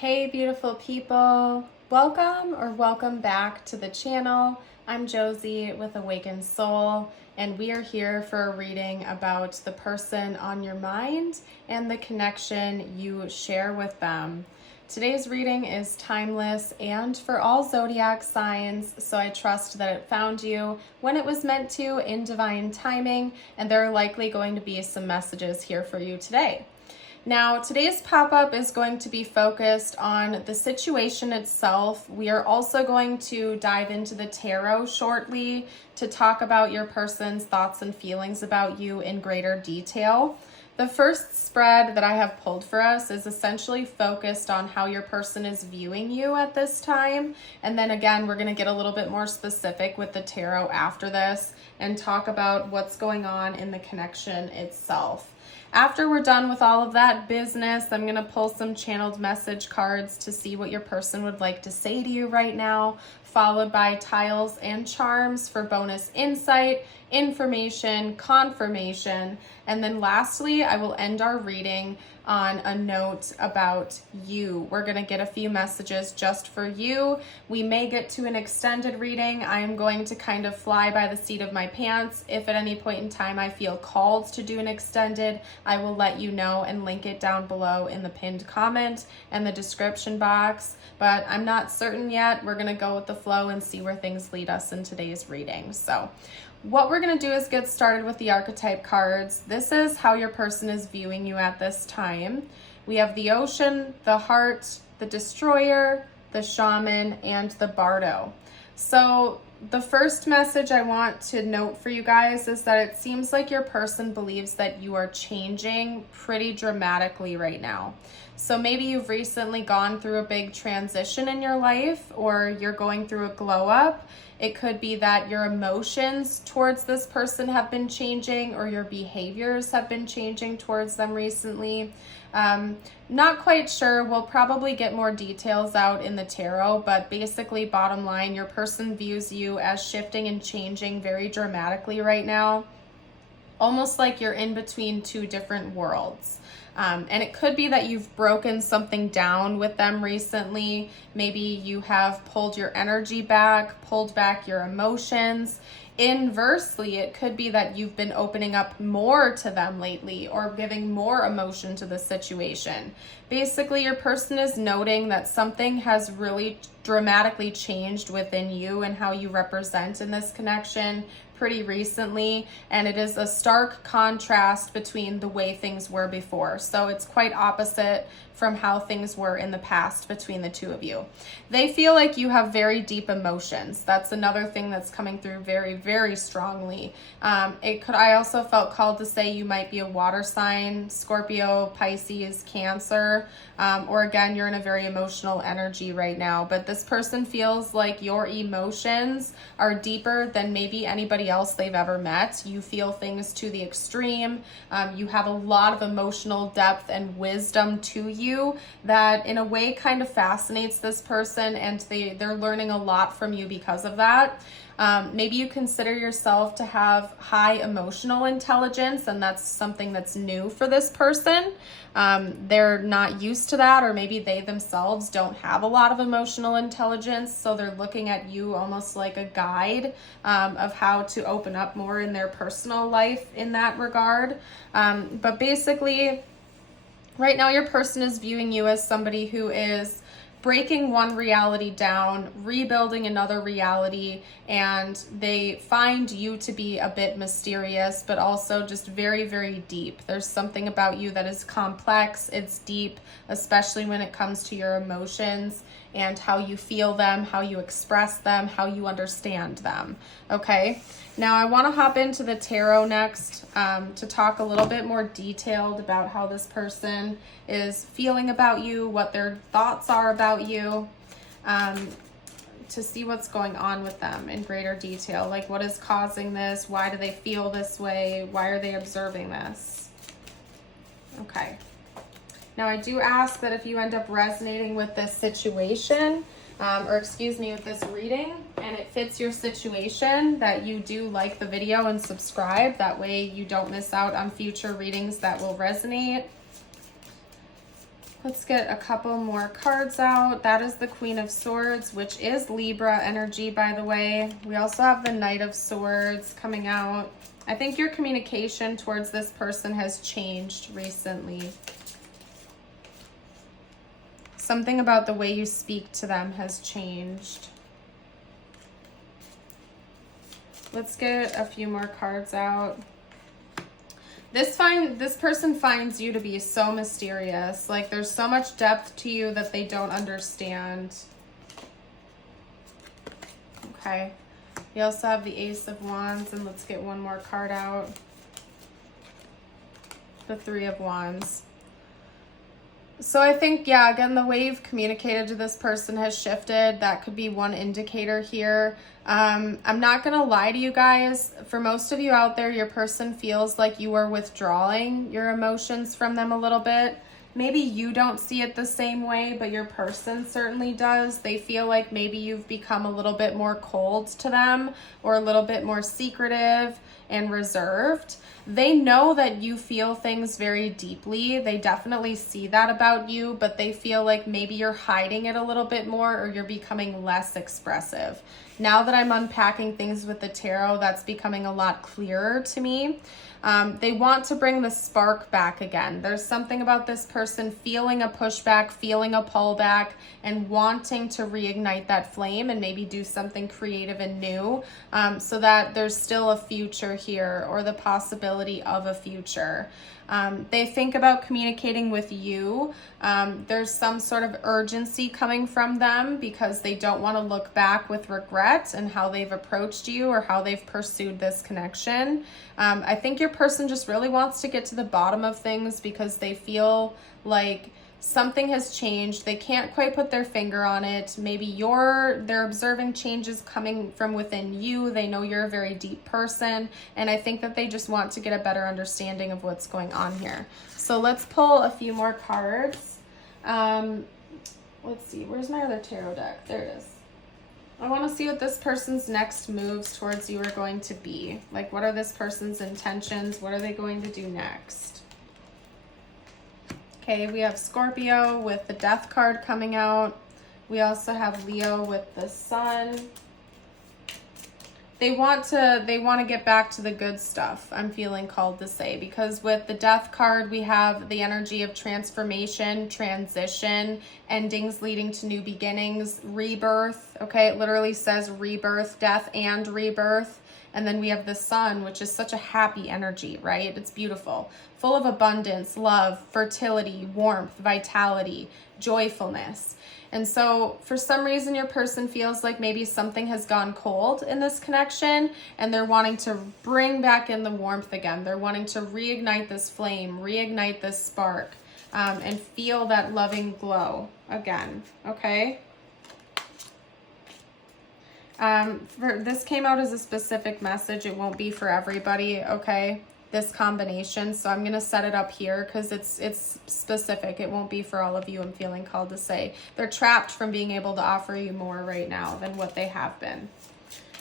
Hey beautiful people, welcome back to the channel. I'm Josie with Awakened Soul, and we are here for a reading about the person on your mind and the connection you share with them. Today's reading is timeless and for all zodiac signs, so I trust that it found you when it was meant to in divine timing, and there are likely going to be some messages here for you today. Now, today's pop-up is going to be focused on the situation itself. We are also going to dive into the tarot shortly to talk about your person's thoughts and feelings about you in greater detail. The first spread that I have pulled for us is essentially focused on how your person is viewing you at this time. And then again, we're going to get a little bit more specific with the tarot after this and talk about what's going on in the connection itself. After we're done with all of that business, I'm going to pull some channeled message cards to see what your person would like to say to you right now, followed by tiles and charms for bonus insight, information, confirmation, and then lastly, I will end our reading on a note about you. We're going to get a few messages just for you. We may get to an extended reading. I am going to kind of fly by the seat of my pants. If at any point in time I feel called to do an extended, I will let you know and link it down below in the pinned comment and the description box. But I'm not certain yet. We're going to go with the flow and see where things lead us in today's reading. So what we're going to do is get started with the archetype cards. This is how your person is viewing you at this time. We have the Ocean, the Heart, the Destroyer, the Shaman, and the Bardo. So the first message I want to note for you guys is that it seems like your person believes that you are changing pretty dramatically right now. So maybe you've recently gone through a big transition in your life, or you're going through a glow up. It could be that your emotions towards this person have been changing, or your behaviors have been changing towards them recently. Not quite sure. We'll probably get more details out in the tarot, but basically, bottom line, your person views you as shifting and changing very dramatically right now, almost like you're in between two different worlds. And it could be that you've broken something down with them recently. Maybe you have pulled your energy back, pulled back your emotions. Inversely, it could be that you've been opening up more to them lately or giving more emotion to the situation. Basically, your person is noting that something has really dramatically changed within you and how you represent in this connection pretty recently, and it is a stark contrast between the way things were before. So it's quite opposite from how things were in the past between the two of you. They feel like you have very deep emotions. That's another thing that's coming through very, very strongly. I also felt called to say you might be a water sign, Scorpio, Pisces, Cancer, or again, you're in a very emotional energy right now. But this person feels like your emotions are deeper than maybe anybody else they've ever met. You feel things to the extreme. You have a lot of emotional depth and wisdom to you that in a way kind of fascinates this person, and they're learning a lot from you because of that. Maybe you consider yourself to have high emotional intelligence, and that's something that's new for this person. They're not used to that, or maybe they themselves don't have a lot of emotional intelligence, so they're looking at you almost like a guide of how to open up more in their personal life in that regard. But basically, right now your person is viewing you as somebody who is breaking one reality down, rebuilding another reality, and they find you to be a bit mysterious, but also just very, very deep. There's something about you that is complex, it's deep, especially when it comes to your emotions and how you feel them, how you express them, how you understand them. Okay, now I want to hop into the tarot next to talk a little bit more detailed about how this person is feeling about you, what their thoughts are about you, to see what's going on with them in greater detail. Like, what is causing this? Why do they feel this way? Why are they observing this? Okay. Now, I do ask that if you end up resonating with this situation, with this reading, and it fits your situation, that you do like the video and subscribe. That way you don't miss out on future readings that will resonate. Let's get a couple more cards out. That is the Queen of Swords, which is Libra energy, by the way. We also have the Knight of Swords coming out. I think your communication towards this person has changed recently. Something about the way you speak to them has changed. Let's get a few more cards out. This person finds you to be so mysterious. Like there's so much depth to you that they don't understand. Okay. We also have the Ace of Wands, and let's get one more card out. The Three of Wands. So I think, yeah, again, the way you've communicated to this person has shifted. That could be one indicator here. I'm not going to lie to you guys. For most of you out there, your person feels like you are withdrawing your emotions from them a little bit. Maybe you don't see it the same way, but your person certainly does. They feel like maybe you've become a little bit more cold to them or a little bit more secretive and reserved. They know that you feel things very deeply. They definitely see that about you, but they feel like maybe you're hiding it a little bit more or you're becoming less expressive. Now that I'm unpacking things with the tarot, that's becoming a lot clearer to me. They want to bring the spark back again. There's something about this person feeling a pushback, feeling a pullback, and wanting to reignite that flame and maybe do something creative and new, so that there's still a future here or the possibility of a future. They think about communicating with you. There's some sort of urgency coming from them because they don't want to look back with regret and how they've approached you or how they've pursued this connection. I think your person just really wants to get to the bottom of things because they feel like something has changed. They can't quite put their finger on it. Maybe they're observing changes coming from within you. They know you're a very deep person, and I think that they just want to get a better understanding of what's going on here. So let's pull a few more cards. Let's see, where's my other tarot deck? There it is. I want to see what this person's next moves towards you are going to be. Like, what are this person's intentions? What are they going to do next? Okay, we have Scorpio with the Death card coming out. We also have Leo with the Sun. They want to get back to the good stuff, I'm feeling called to say, because with the Death card, we have the energy of transformation, transition, endings leading to new beginnings, rebirth. Okay, it literally says rebirth, death, and rebirth. And then we have the Sun, which is such a happy energy, right? It's beautiful, full of abundance, love, fertility, warmth, vitality, joyfulness. And so for some reason, your person feels like maybe something has gone cold in this connection and they're wanting to bring back in the warmth again. They're wanting to reignite this flame, reignite this spark, and feel that loving glow again, okay? This came out as a specific message. It won't be for everybody, okay? This combination. So I'm going to set it up here because it's specific. It won't be for all of you, I'm feeling called to say. They're trapped from being able to offer you more right now than what they have been.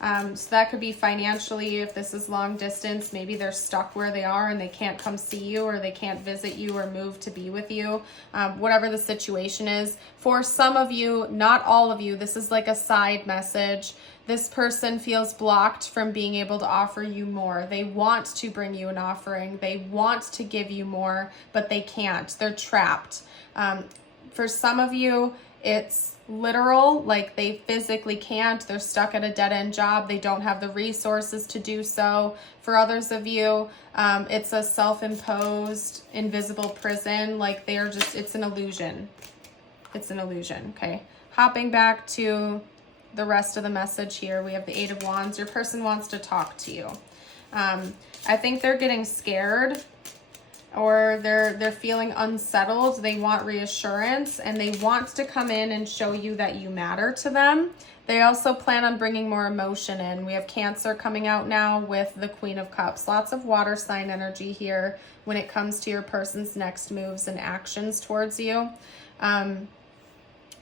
So that could be financially, if this is long distance, maybe they're stuck where they are and they can't come see you or they can't visit you or move to be with you. Whatever the situation is. For some of you, not all of you, this is like a side message. This person feels blocked from being able to offer you more. They want to bring you an offering. They want to give you more, but they can't. They're trapped. For some of you, it's literal, like they physically can't. They're stuck at a dead-end job. They don't have the resources to do so. For others of you, it's a self-imposed, invisible prison. Like they are just, it's an illusion. It's an illusion, okay? Hopping back to the rest of the message here, we have the Eight of Wands. Your person wants to talk to you. I think they're getting scared or they're feeling unsettled. They want reassurance and they want to come in and show you that you matter to them. They also plan on bringing more emotion in. We have Cancer coming out now with the Queen of Cups. Lots of water sign energy here when it comes to your person's next moves and actions towards you.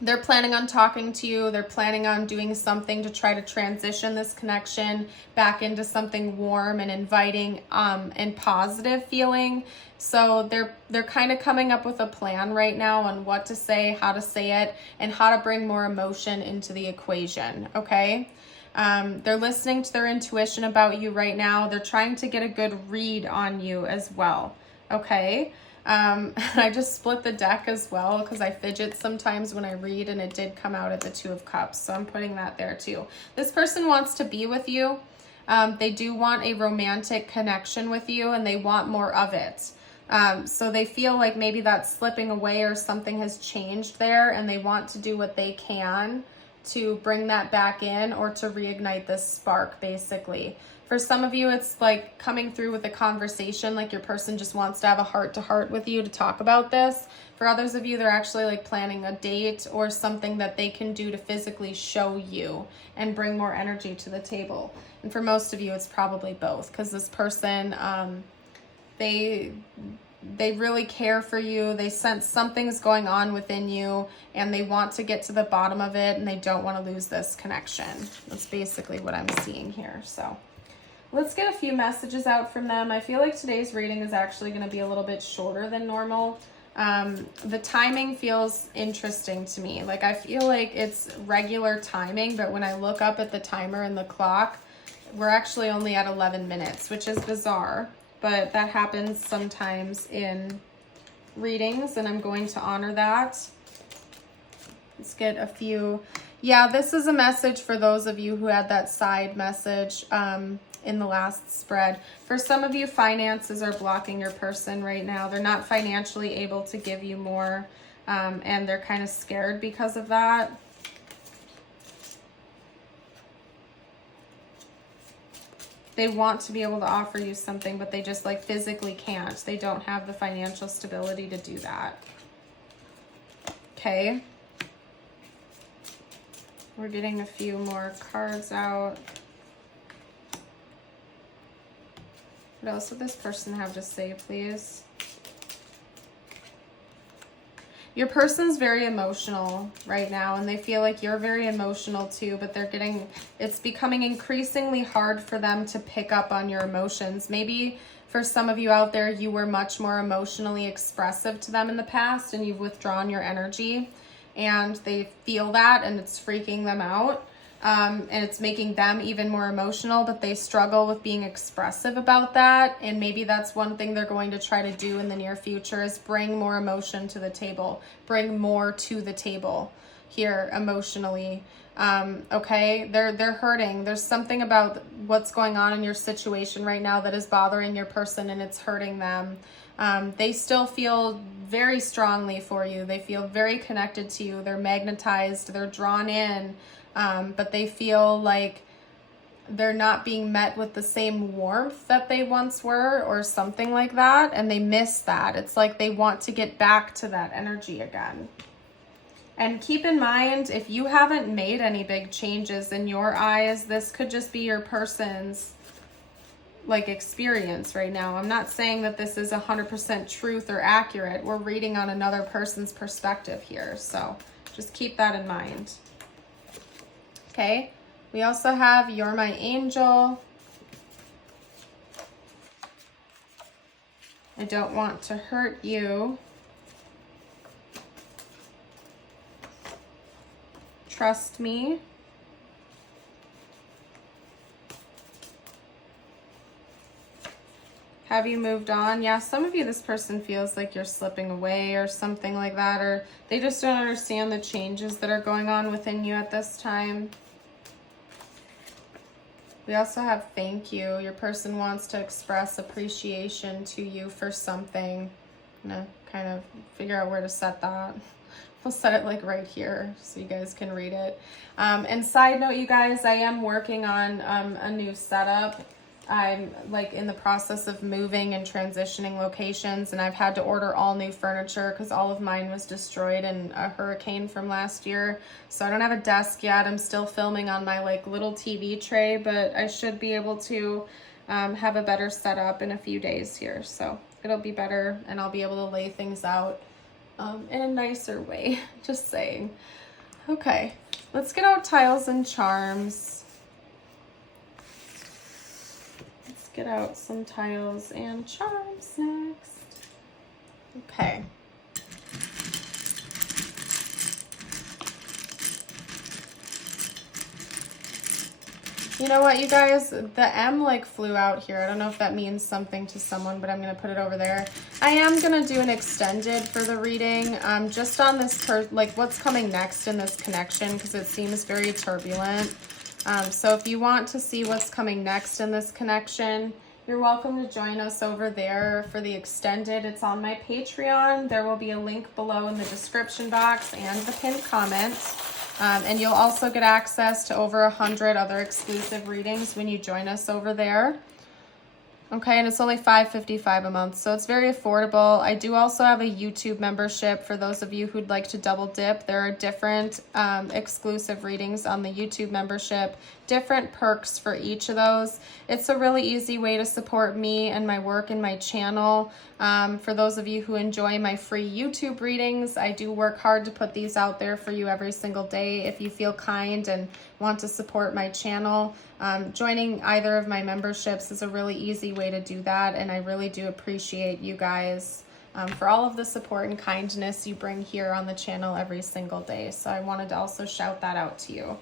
They're planning on talking to you. They're planning on doing something to try to transition this connection back into something warm and inviting and positive feeling. So they're kind of coming up with a plan right now on what to say, how to say it, and how to bring more emotion into the equation, okay? They're listening to their intuition about you right now. They're trying to get a good read on you as well, okay? I just split the deck as well because I fidget sometimes when I read, and it did come out at the Two of Cups, so I'm putting that there too. This person wants to be with you. They do want a romantic connection with you, and they want more of it. So they feel like maybe that's slipping away or something has changed there, and they want to do what they can to bring that back in or to reignite this spark, basically. For some of you, it's like coming through with a conversation, like your person just wants to have a heart-to-heart with you to talk about this. For others of you, they're actually like planning a date or something that they can do to physically show you and bring more energy to the table. And for most of you, it's probably both, because this person, they really care for you. They sense something's going on within you, and they want to get to the bottom of it, and they don't want to lose this connection. That's basically what I'm seeing here. So let's get a few messages out from them. I feel like today's reading is actually going to be a little bit shorter than normal. The timing feels interesting to me. Like, I feel like it's regular timing, but when I look up at the timer and the clock, we're actually only at 11 minutes, which is bizarre. But that happens sometimes in readings, and I'm going to honor that. Let's get a few. Yeah, this is a message for those of you who had that side message in the last spread. For some of you, finances are blocking your person right now. They're not financially able to give you more, and they're kind of scared because of that. They want to be able to offer you something, but they just like physically can't. They don't have the financial stability to do that. Okay. We're getting a few more cards out. What else would this person have to say, please? Your person's very emotional right now, and they feel like you're very emotional too, but it's becoming increasingly hard for them to pick up on your emotions. Maybe for some of you out there, you were much more emotionally expressive to them in the past, and you've withdrawn your energy, and they feel that, and it's freaking them out. And it's making them even more emotional, but they struggle with being expressive about that. And maybe that's one thing they're going to try to do in the near future, is bring more emotion to the table, bring more to the table here emotionally. Okay, they're hurting. There's something about what's going on in your situation right now that is bothering your person, and it's hurting them. They still feel very strongly for you. They feel very connected to you. They're magnetized, they're drawn in. But they feel like they're not being met with the same warmth that they once were, or something like that, and they miss that. It's like they want to get back to that energy again. And keep in mind, if you haven't made any big changes in your eyes, this could just be your person's like experience right now. I'm not saying that this is 100% truth or accurate. We're reading on another person's perspective here, so just keep that in mind. Okay, we also have You're My Angel. I don't want to hurt you. Trust me. Have you moved on? Yeah, some of you, this person feels like you're slipping away or something like that, or they just don't understand the changes that are going on within you at this time. We also have thank you. Your person wants to express appreciation to you for something. I'm gonna kind of figure out where to set that. We'll set it like right here so you guys can read it. And side note, you guys, I am working on a new setup. I'm like in the process of moving and transitioning locations, and I've had to order all new furniture because all of mine was destroyed in a hurricane from last year. So I don't have a desk yet. I'm still filming on my like little TV tray, but I should be able to have a better setup in a few days here. So it'll be better, and I'll be able to lay things out in a nicer way, just saying. Okay, let's get out tiles and charms. Let's get out some tiles and charms next. Okay. You know what, you guys? The M like flew out here. I don't know if that means something to someone, but I'm going to put it over there. I am going to do an extended for the reading, just on this, like what's coming next in this connection, because it seems very turbulent. So if you want to see what's coming next in this connection, you're welcome to join us over there for the extended. It's on my Patreon. There will be a link below in the description box and the pinned comment. And you'll also get access to over 100 other exclusive readings when you join us over there. Okay, and it's only $5.55 a month, so it's very affordable. I do also have a YouTube membership for those of you who'd like to double dip. There are different exclusive readings on the YouTube membership, different perks for each of those. It's a really easy way to support me and my work and my channel. For those of you who enjoy my free YouTube readings, I do work hard to put these out there for you every single day. If you feel kind and want to support my channel, joining either of my memberships is a really easy way to do that, and I really do appreciate you guys for all of the support and kindness you bring here on the channel every single day. So I wanted to also shout that out to you.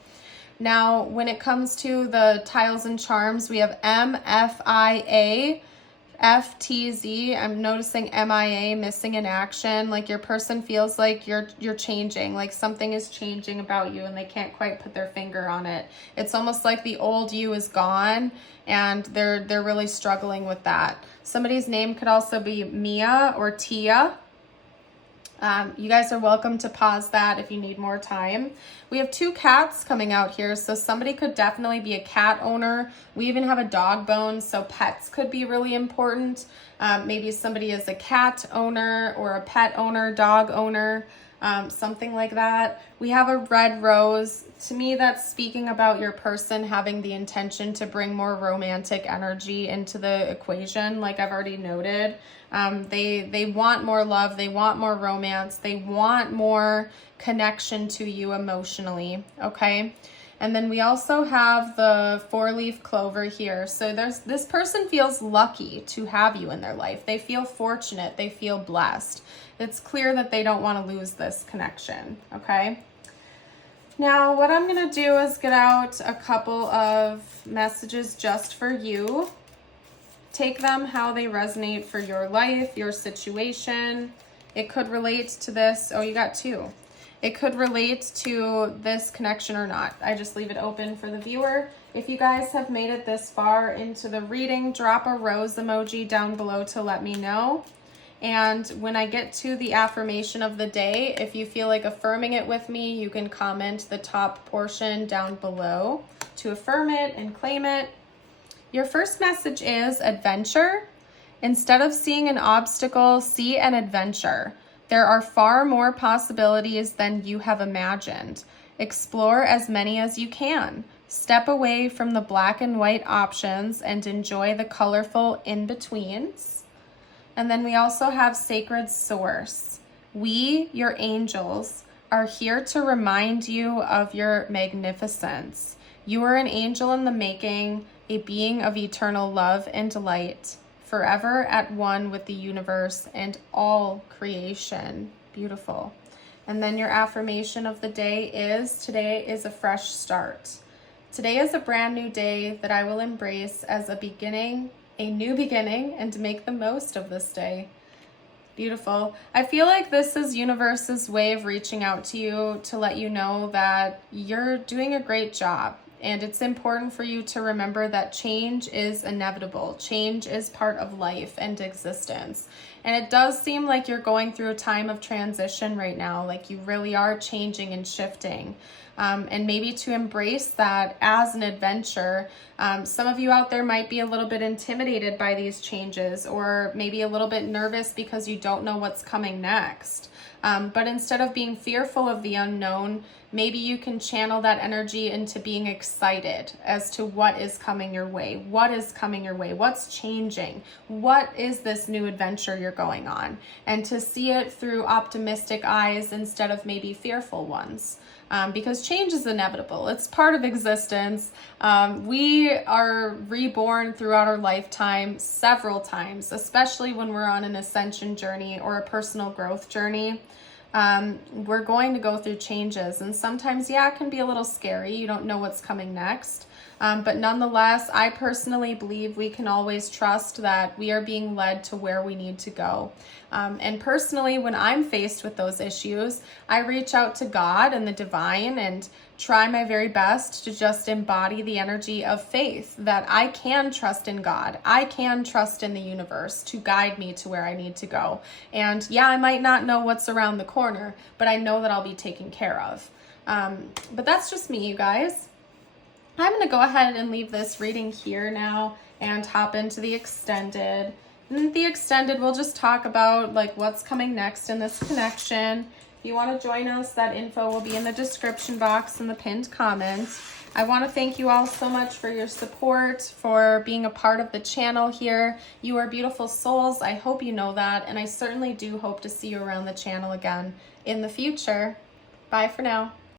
Now, when it comes to the tiles and charms, we have MFIA, FTZ. I'm noticing MIA, missing in action. Like your person feels like you're changing, like something is changing about you and they can't quite put their finger on it. It's almost like the old you is gone and they're really struggling with that. Somebody's name could also be Mia or Tia. You guys are welcome to pause that if you need more time. We have 2 cats coming out here, so somebody could definitely be a cat owner. We even have a dog bone, so pets could be really important. Maybe somebody is a cat owner or a pet owner, dog owner, something like that. We have a red rose. To me, that's speaking about your person having the intention to bring more romantic energy into the equation, like I've already noted. They want more love, they want more romance, they want more connection to you emotionally, okay? And then we also have the 4-leaf clover here. So this person feels lucky to have you in their life. They feel fortunate, they feel blessed. It's clear that they don't want to lose this connection, okay? Now, what I'm going to do is get out a couple of messages just for you. Take them how they resonate for your life, your situation. It could relate to this. Oh, you got 2. It could relate to this connection or not. I just leave it open for the viewer. If you guys have made it this far into the reading, drop a rose emoji down below to let me know. And when I get to the affirmation of the day, if you feel like affirming it with me, you can comment the top portion down below to affirm it and claim it. Your first message is adventure. Instead of seeing an obstacle, see an adventure. There are far more possibilities than you have imagined. Explore as many as you can. Step away from the black and white options and enjoy the colorful in-betweens. And then we also have Sacred Source. We, your angels, are here to remind you of your magnificence. You are an angel in the making, a being of eternal love and light, forever at one with the universe and all creation. Beautiful. And then your affirmation of the day is, today is a fresh start. Today is a brand new day that I will embrace as a beginning, a new beginning, and to make the most of this day. Beautiful. I feel like this is universe's way of reaching out to you to let you know that you're doing a great job. And it's important for you to remember that change is inevitable. Change is part of life and existence. And it does seem like you're going through a time of transition right now, like you really are changing and shifting. And maybe to embrace that as an adventure. Some of you out there might be a little bit intimidated by these changes, or maybe a little bit nervous because you don't know what's coming next. But instead of being fearful of the unknown, maybe you can channel that energy into being excited as to what is coming your way. What is coming your way? What's changing? What is this new adventure you're going on? And to see it through optimistic eyes instead of maybe fearful ones. Because change is inevitable. It's part of existence. We are reborn throughout our lifetime several times, especially when we're on an ascension journey or a personal growth journey. We're going to go through changes, and sometimes, yeah, it can be a little scary. You don't know what's coming next. But nonetheless, I personally believe we can always trust that we are being led to where we need to go. And personally, when I'm faced with those issues, I reach out to God and the divine and try my very best to just embody the energy of faith that I can trust in God. I can trust in the universe to guide me to where I need to go. And yeah, I might not know what's around the corner, but I know that I'll be taken care of. But that's just me, you guys. I'm going to go ahead and leave this reading here now and hop into the extended. In the extended, we'll just talk about like what's coming next in this connection. If you want to join us, that info will be in the description box in the pinned comments. I want to thank you all so much for your support, for being a part of the channel here. You are beautiful souls. I hope you know that, and I certainly do hope to see you around the channel again in the future. Bye for now.